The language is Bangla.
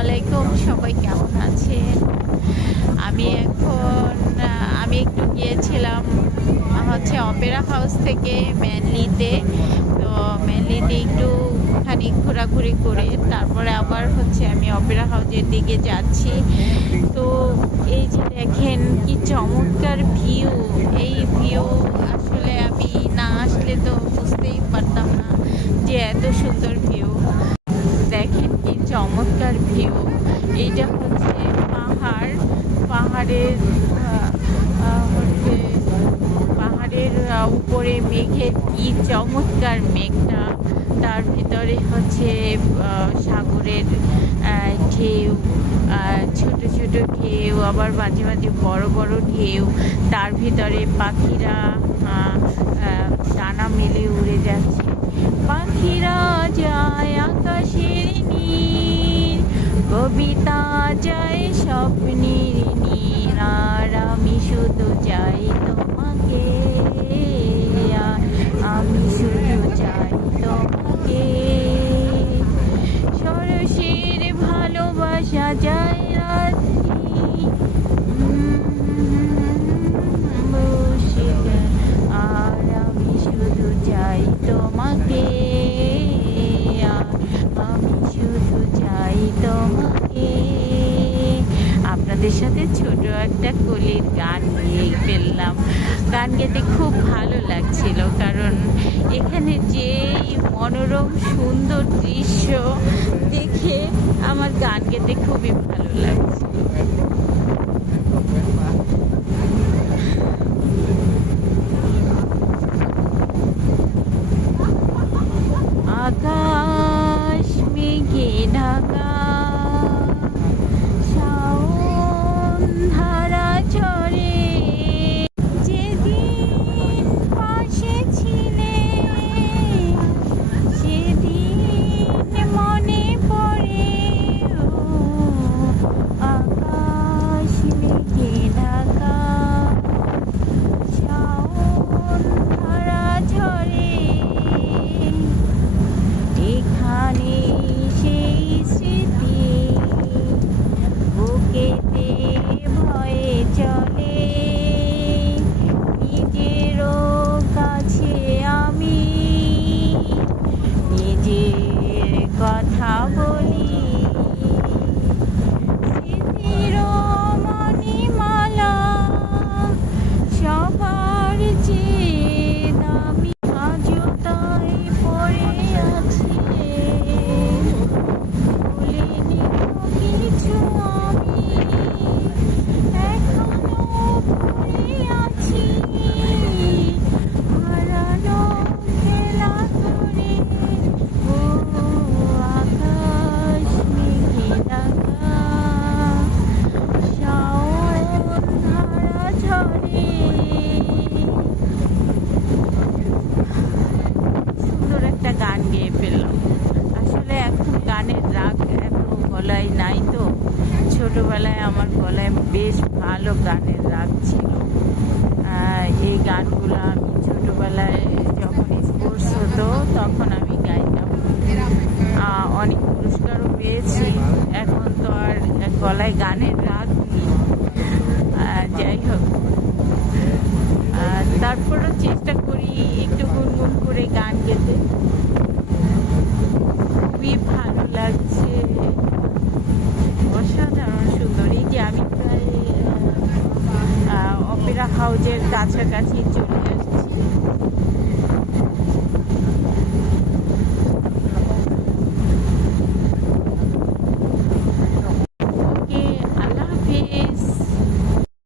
আলাইকুম, সবাই কেমন আছেন? আমি একটু গিয়েছিলাম অপেরা হাউস থেকে ম্যানলিতে। তো ম্যানলিতে একটু খানিক ঘোরাঘুরি করে তারপরে আবার আমি অপেরা হাউসের দিকে যাচ্ছি। তো এই যে দেখেন কি চমৎকার ভিউ! এই ভিউ আসলে আমি না আসলে তো বুঝতেই পারতাম না যে এত সুন্দর ভিউ। দেখেন কি চমৎকার ভিউ! এইটা পাহাড়ের উপরে মেঘের কি চমৎকার মেঘটা, তার ভিতরে সাগরের ঢেউ, ছোট ছোট ঢেউ, আবার মাঝে মাঝে বড় বড় ঢেউ, তার ভিতরে পাখিরা ডানা মেলে উড়ে যাচ্ছে। পাখিরা যায় আকাশের নীল, কবিতা যায় স্বপ্নের নীল, আর আমি শুধু চাই তোমাকে, আমি শুধু চাই তোমাকে। সরসের ভালোবাসা যায় রাত্রি, আর আমি শুধু চাই তোমাকে, আমি শুধু চাই তোমাকে। আপনাদের সাথে ছোট একটা কলির গান গেয়ে ফেললাম। গান গেতে খুব ভালো লাগছিল, কারণ এখানে যে মনোরম সুন্দর দৃশ্য দেখে আমার গান গেতে খুবই ভালো লাগছে। আকাশ মেঘে ঢাকা, শাওন ধারা ঝরে, যেদিন পাশে ছিলে সেদিন মনে পড়ে। ও আকাশ মেঘে ঢাকা, শাওন ধারা ঝরে, এখানে সেই স্মৃতি বুকেতে ভয়ে চলে। নিজেরও কাছে আমি নিজের কথা বলি, স্মৃতির মণিমালা সবার চেয়ে দামি, আজও তাই পড়ে আছে। ভুলিনি তো কিছু আমি, এখনো পড়ে আছি হারানো খেলা করে। ও আকাশ মেঘে ঢাকা, শাওন ধারা ঝরে। সুন্দর একটা গান গেয়ে ফেললাম। আসলে এখন গানের রাগ এত গলায় নাই তো। ছোটবেলায় আমার গলায় বেশ ভালো গানের রাগ ছিল। এই গানগুলো আমি ছোটবেলায় যখন স্পোর্টস হতো তখন আমি গাইতাম, অনেক পুরস্কারও পেয়েছি। এখন তো আর গলায় গানের রাগ নেই। যাই হোক, তারপরও চেষ্টা করি একটু গুনগুন করে গান গেতে। খুবই ভালো লাগছে, অসাধারণ সুন্দর। এই যে আমি প্রায় অপেরা হাউসের কাছাকাছি চলে আসছি।